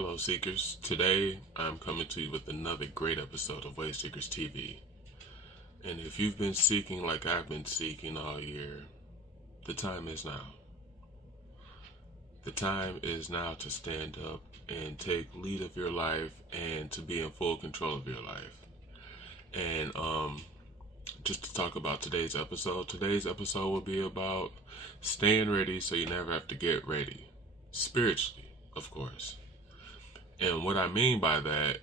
Hello, Seekers. Today, I'm coming to you with another great episode of WaySeekersTV. And if you've been seeking like I've been seeking all year, the time is now. The time is now to stand up and take lead of your life and to be in full control of your life. And just to talk about today's episode will be about staying ready so you never have to get ready. Spiritually, of course. And what I mean by that,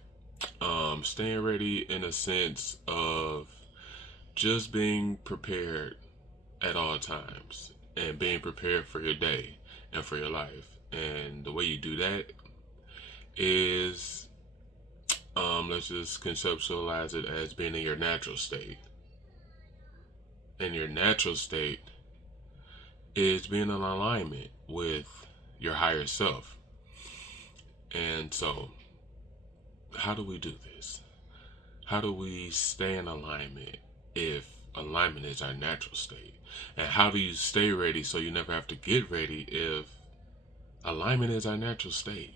staying ready in a sense of just being prepared at all times and being prepared for your day and for your life. And the way you do that is, let's just conceptualize it as being in your natural state. And your natural state is being in alignment with your higher self. And so, how do we do this? How do we stay in alignment if alignment is our natural state? And how do you stay ready so you never have to get ready if alignment is our natural state?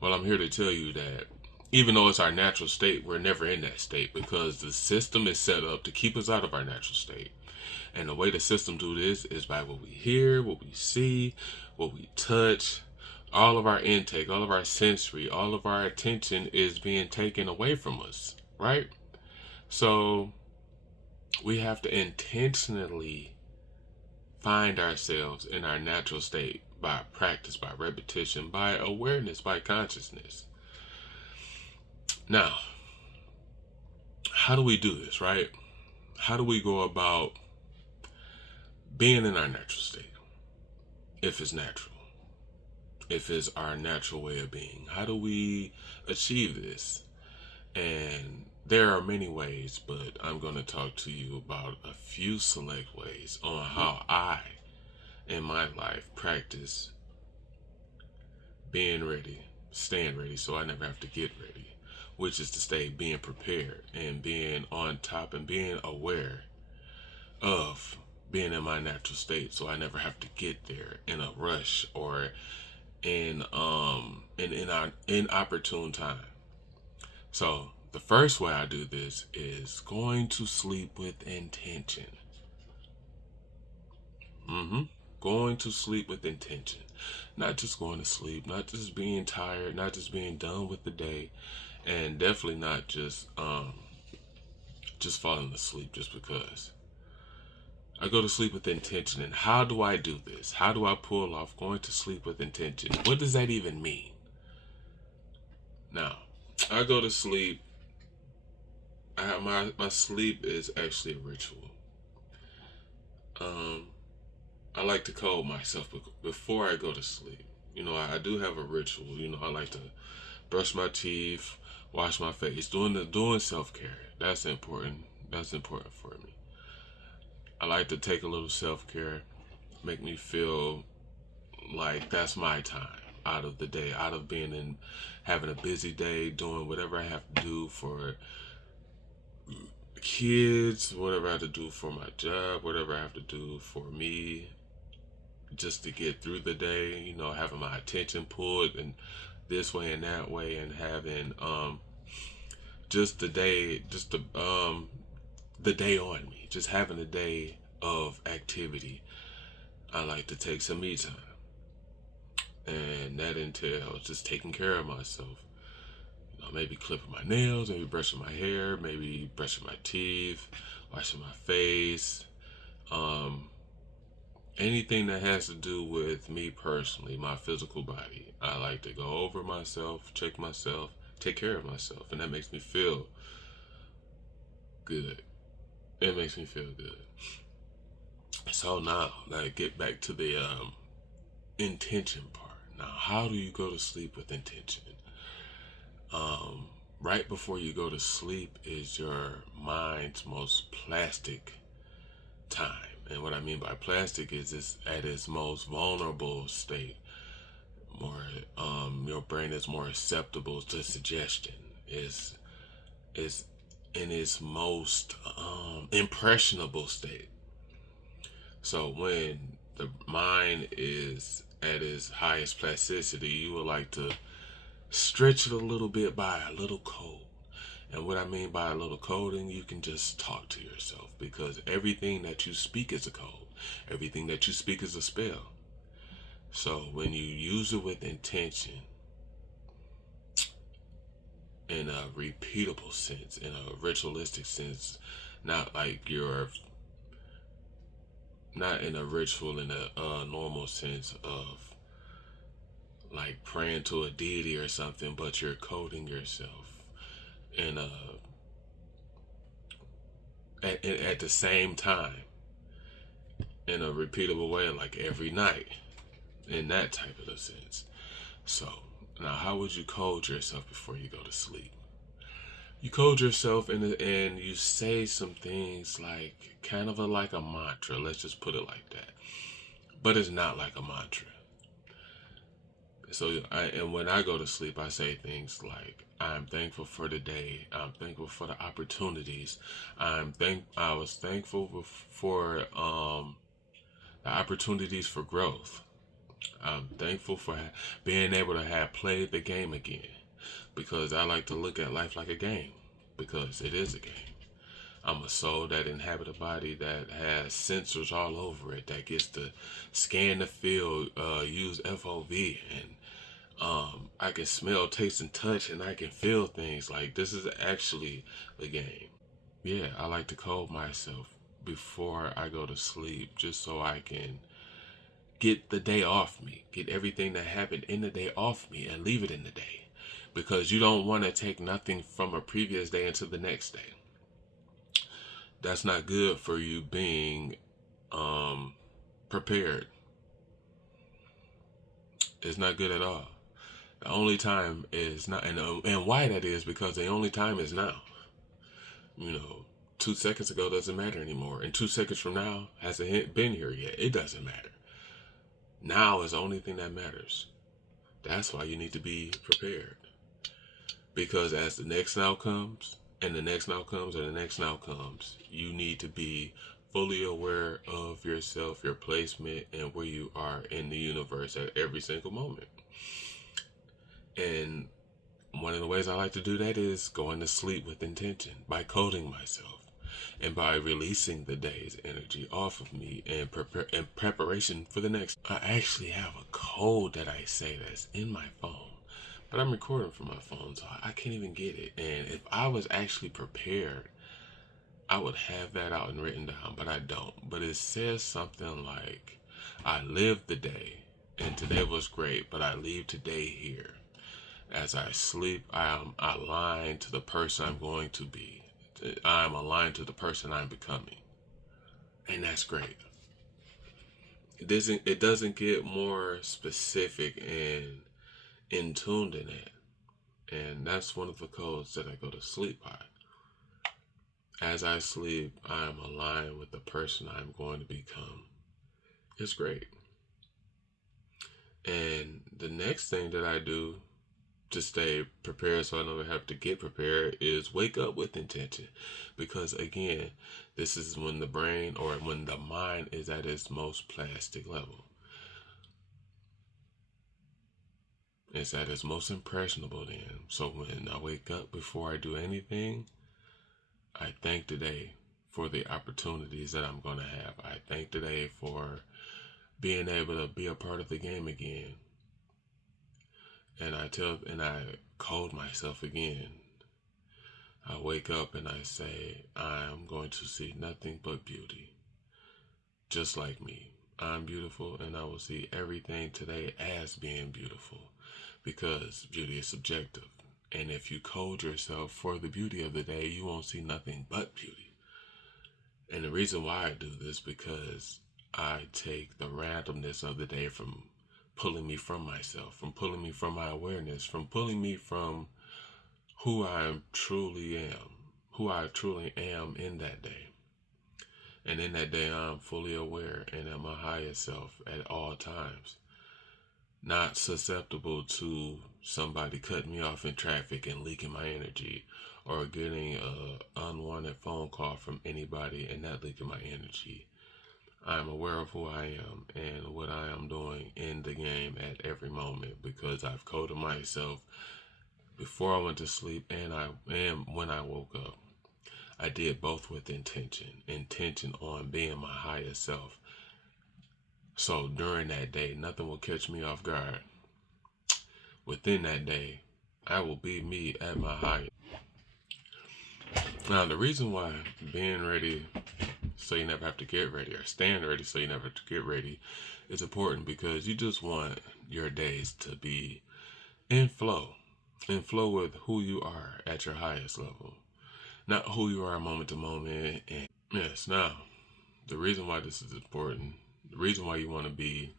Well, I'm here to tell you that even though it's our natural state, we're never in that state because the system is set up to keep us out of our natural state. And the way the system do this is by what we hear, what we see, what we touch. All of our intake, all of our sensory, all of our attention is being taken away from us, right? So we have to intentionally find ourselves in our natural state by practice, by repetition, by awareness, by consciousness. Now, how do we do this, right? How do we go about being in our natural state, if it's natural? If it's our natural way of being? How do we achieve this? And there are many ways, but I'm going to talk to you about a few select ways on how I, in my life, practice being ready, staying ready so I never have to get ready, which is to stay being prepared and being on top and being aware of being in my natural state so I never have to get there in a rush or in inopportune time. So the first way I do this is going to sleep with intention. Going to sleep with intention. Not just going to sleep, not just being tired, not just being done with the day, and definitely not just falling asleep just because. I go to sleep with intention. And how do I do this? How do I pull off going to sleep with intention? What does that even mean? Now, I go to sleep. My sleep is actually a ritual. I like to code myself before I go to sleep. I do have a ritual. I like to brush my teeth, wash my face, doing self-care. That's important. That's important for me. I like to take a little self-care, make me feel like that's my time out of the day, out of having a busy day, doing whatever I have to do for kids, whatever I have to do for my job, whatever I have to do for me, just to get through the day, having my attention pulled in this way and that way, and having just the day on me, just having a day of activity. I like to take some me time, and that entails just taking care of myself. Maybe clipping my nails, maybe brushing my hair, maybe brushing my teeth, washing my face, anything that has to do with me personally, my physical body. I like to go over myself, check myself, take care of myself, and that makes me feel good. It makes me feel good. So now, get back to the intention part. Now, how do you go to sleep with intention? Right before you go to sleep is your mind's most plastic time. And what I mean by plastic is it's at its most vulnerable state. Your brain is more susceptible to suggestion. Is in its most impressionable state. So when the mind is at its highest plasticity, you would like to stretch it a little bit by a little code. And what I mean by a little coding, you can just talk to yourself, because everything that you speak is a code. Everything that you speak is a spell. So when you use it with intention, in a repeatable sense, in a ritualistic sense, not like not in a ritual in a normal sense of like praying to a deity or something, but you're coding yourself in a at the same time in a repeatable way, like every night, in that type of a sense. So now, how would you code yourself before you go to sleep? You code yourself and you say some things like kind of like a mantra. Let's just put it like that. But it's not like a mantra. So and when I go to sleep, I say things like, I'm thankful for the day. I'm thankful for the opportunities. I was thankful for the opportunities for growth. I'm thankful for being able to have played the game again, because I like to look at life like a game, because it is a game. I'm a soul that inhabits a body that has sensors all over it, that gets to scan the field, use FOV, and I can smell, taste, and touch, and I can feel things. Like, this is actually the game. Yeah, I like to code myself before I go to sleep, just so I can get the day off me, get everything that happened in the day off me, and leave it in the day. Because you don't want to take nothing from a previous day into the next day. That's not good for you being prepared. It's not good at all. The only time is not, and why that is because the only time is now. 2 seconds ago doesn't matter anymore, and 2 seconds from now hasn't been here yet. It doesn't matter. Now is the only thing that matters. That's why you need to be prepared. Because as the next now comes, and the next now comes, and the next now comes, you need to be fully aware of yourself, your placement, and where you are in the universe at every single moment. And one of the ways I like to do that is going to sleep with intention, by coding myself, and by releasing the day's energy off of me and in preparation for the next. I actually have a code that I say that's in my phone, but I'm recording from my phone, so I can't even get it. And if I was actually prepared, I would have that out and written down, but I don't. But it says something like, I lived the day, and today was great, but I leave today here. As I sleep, I am aligned to the person I'm going to be. I am aligned to the person I'm becoming. And that's great. It doesn't get more specific and in tune than that. And that's one of the codes that I go to sleep by. As I sleep, I am aligned with the person I'm going to become. It's great. And the next thing that I do to stay prepared, so I don't have to get prepared, is wake up with intention. Because again, this is when the brain, or when the mind, is at its most plastic level. It's at its most impressionable then. So when I wake up, before I do anything, I thank today for the opportunities that I'm going to have. I thank today for being able to be a part of the game again. And I code myself again. I wake up and I say, I'm going to see nothing but beauty. Just like me. I'm beautiful, and I will see everything today as being beautiful. Because beauty is subjective. And if you code yourself for the beauty of the day, you won't see nothing but beauty. And the reason why I do this, because I take the randomness of the day from pulling me from myself, from pulling me from my awareness, from pulling me from who I truly am in that day. And in that day, I'm fully aware and at my highest self at all times. Not susceptible to somebody cutting me off in traffic and leaking my energy, or getting an unwanted phone call from anybody and that leaking my energy. I'm aware of who I am and what I am doing in the game at every moment, because I've coded myself before I went to sleep and when I woke up. I did both with intention on being my highest self. So during that day, nothing will catch me off guard. Within that day, I will be me at my highest. Now, the reason why being ready so you never have to get ready, or staying ready so you never have to get ready, is important, because you just want your days to be in flow with who you are at your highest level, not who you are moment to moment. And yes, now the reason why this is important, the reason why you want to be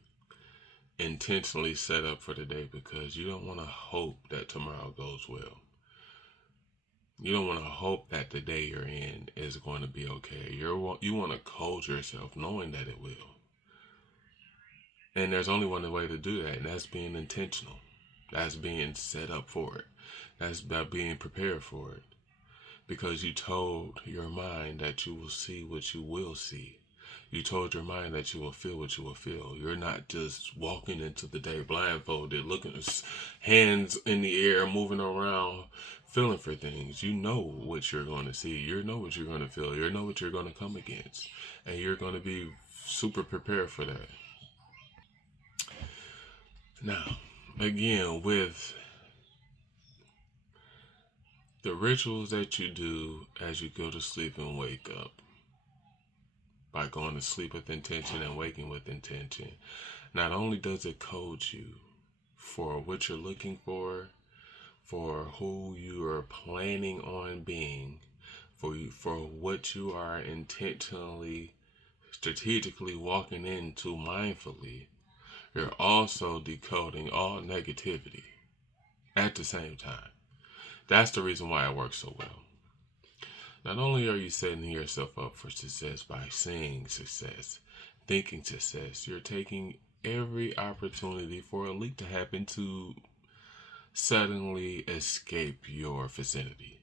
intentionally set up for the day, because you don't want to hope that tomorrow goes well. You don't want to hope that the day you're in is going to be okay. You want to code yourself knowing that it will. And there's only one way to do that, and that's being intentional. That's being set up for it. That's about being prepared for it. Because you told your mind that you will see what you will see. You told your mind that you will feel what you will feel. You're not just walking into the day blindfolded, looking at hands in the air, moving around, feeling for things. You know what you're going to see. You know what you're going to feel. You know what you're going to come against. And you're going to be super prepared for that. Now, again, with the rituals that you do as you go to sleep and wake up, by going to sleep with intention and waking with intention, not only does it code you for what you're looking for who you are planning on being, for what you are intentionally, strategically walking into mindfully, you're also decoding all negativity at the same time. That's the reason why it works so well. Not only are you setting yourself up for success by seeing success, thinking success, you're taking every opportunity for a leak to happen to suddenly escape your vicinity.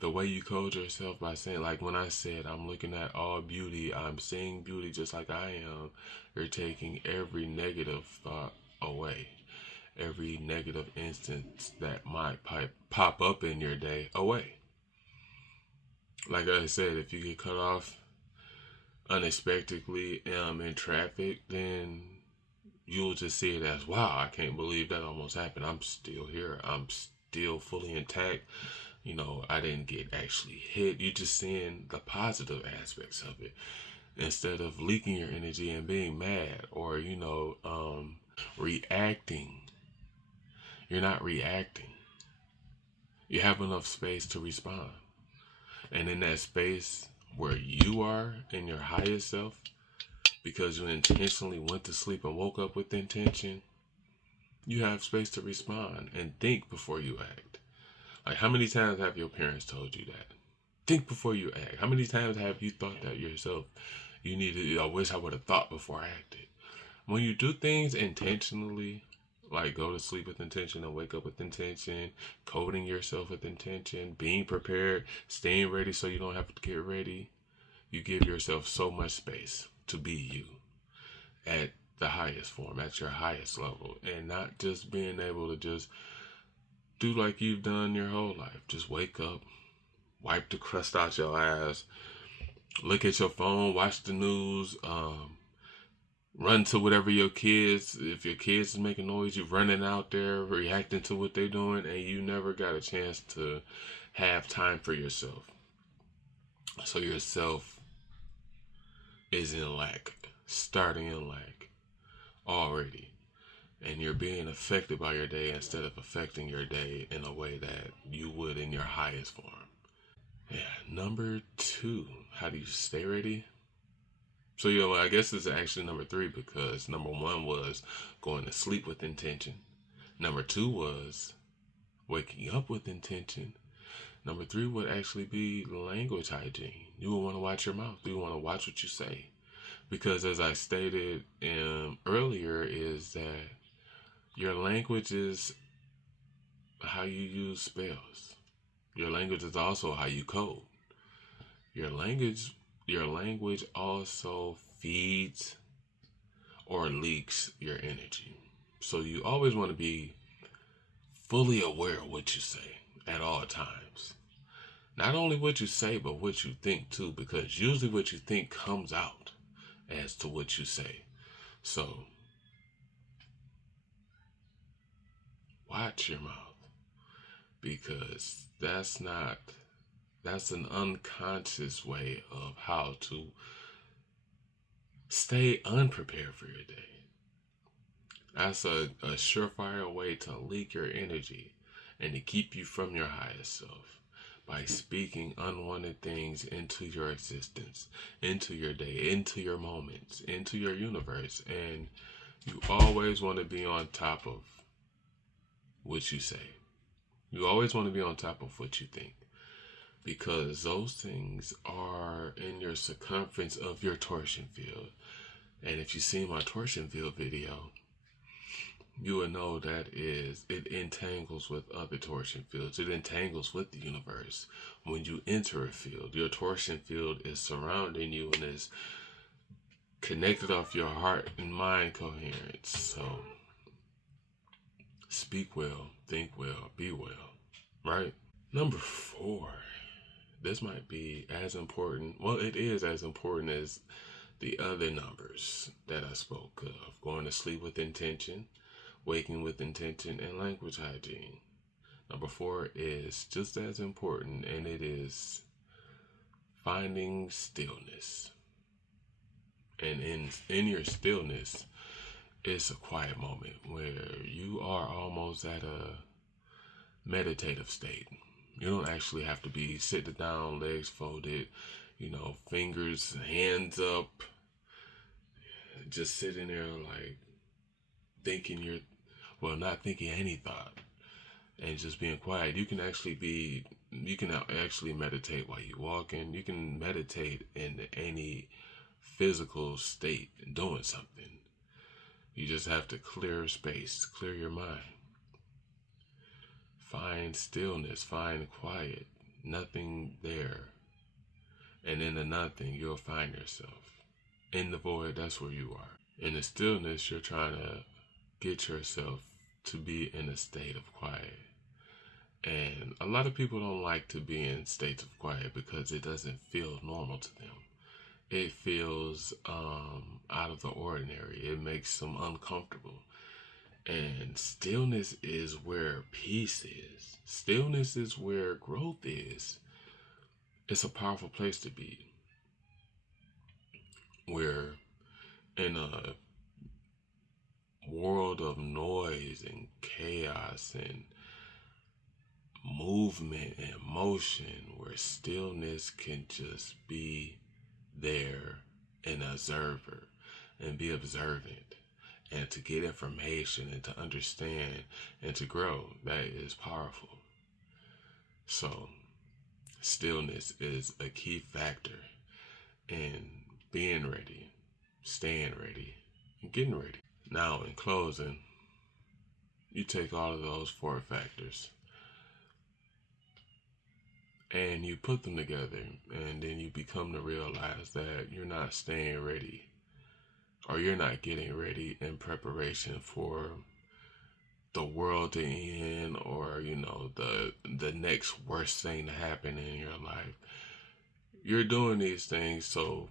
The way you code yourself by saying, like when I said, I'm looking at all beauty, I'm seeing beauty just like I am, you're taking every negative thought away. Every negative instance that might pop up in your day away. Like I said, if you get cut off unexpectedly in traffic, then you'll just see it as, wow, I can't believe that almost happened. I'm still here. I'm still fully intact. I didn't get actually hit. You're just seeing the positive aspects of it instead of leaking your energy and being mad or, reacting. You're not reacting. You have enough space to respond. And in that space where you are in your highest self, because you intentionally went to sleep and woke up with intention, you have space to respond and think before you act. Like, how many times have your parents told you that? Think before you act. How many times have you thought that yourself? I wish I would have thought before I acted. When you do things intentionally, like go to sleep with intention and wake up with intention, coding yourself with intention, being prepared, staying ready so you don't have to get ready, you give yourself so much space to be you at the highest form, at your highest level, and not just being able to just do like you've done your whole life. Just wake up, wipe the crust out your ass, look at your phone, watch the news, run to whatever if your kids is making noise, you're running out there, reacting to what they're doing, and you never got a chance to have time for yourself. So yourself is in lack, starting in lack already. And you're being affected by your day instead of affecting your day in a way that you would in your highest form. Yeah, number 2, how do you stay ready? So, I guess this is actually number 3, because number 1 was going to sleep with intention. Number 2 was waking up with intention. Number 3 would actually be language hygiene. You would want to watch your mouth. You want to watch what you say. Because as I stated earlier, is that your language is how you use spells. Your language is also how you code. Your language also feeds or leaks your energy. So you always want to be fully aware of what you say at all times. Not only what you say, but what you think too, because usually what you think comes out as to what you say. So, watch your mouth, because that's an unconscious way of how to stay unprepared for your day. That's a surefire way to leak your energy and to keep you from your highest self by speaking unwanted things into your existence, into your day, into your moments, into your universe. And you always want to be on top of what you say. You always want to be on top of what you think, because those things are in your circumference of your torsion field. And if you see my torsion field video, you will know that it entangles with other torsion fields. It entangles with the universe. When you enter a field, your torsion field is surrounding you and is connected off your heart and mind coherence. So speak well, think well, be well, right? Number 4. This might be as important. Well, it is as important as the other numbers that I spoke of. Going to sleep with intention, waking with intention, and language hygiene. Number 4 is just as important, and it is finding stillness. And in your stillness, it's a quiet moment where you are almost at a meditative state. You don't actually have to be sitting down, legs folded, fingers, hands up, just sitting there like thinking not thinking any thought and just being quiet. You can actually meditate while you're walking. You can meditate in any physical state doing something. You just have to clear space, clear your mind. Find stillness, find quiet, nothing there. And in the nothing, you'll find yourself. In the void, that's where you are. In the stillness, you're trying to get yourself to be in a state of quiet. And a lot of people don't like to be in states of quiet because it doesn't feel normal to them. It feels out of the ordinary. It makes them uncomfortable. And stillness is where peace is. Stillness is where growth is. It's a powerful place to be. We're in a world of noise and chaos and movement and motion, where stillness can just be there, an observer, and be observant, and to get information and to understand and to grow. That is powerful. So stillness is a key factor in being ready, staying ready, and getting ready. Now, in closing, you take all of those 4 factors and you put them together, and then you become to realize that you're not staying ready, or you're not getting ready in preparation for the world to end, or the next worst thing to happen in your life. You're doing these things so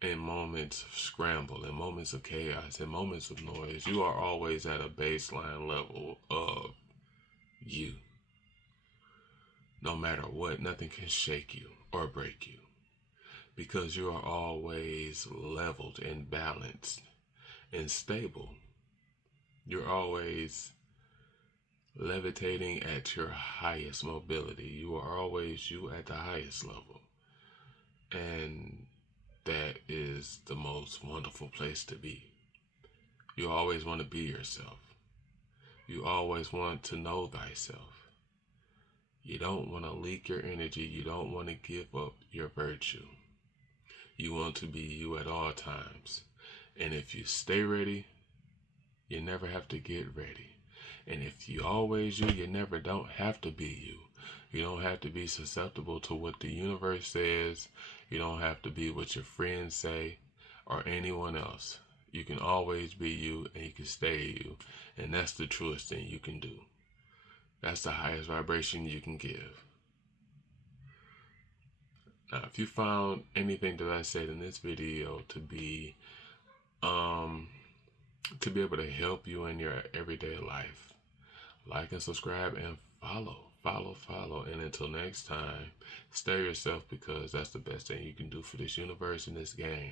in moments of scramble, in moments of chaos, in moments of noise, you are always at a baseline level of you. No matter what, nothing can shake you or break you, because you are always leveled and balanced and stable. You're always levitating at your highest mobility. You are always you at the highest level. And that is the most wonderful place to be. You always want to be yourself. You always want to know thyself. You don't want to leak your energy. You don't want to give up your virtue. You want to be you at all times. And if you stay ready, you never have to get ready. And if you always you never don't have to be you. You don't have to be susceptible to what the universe says. You don't have to be what your friends say or anyone else. You can always be you, and you can stay you. And that's the truest thing you can do. That's the highest vibration you can give. Now, if you found anything that I said in this video to be able to help you in your everyday life, like and subscribe and follow. And until next time, stay yourself, because that's the best thing you can do for this universe and this game.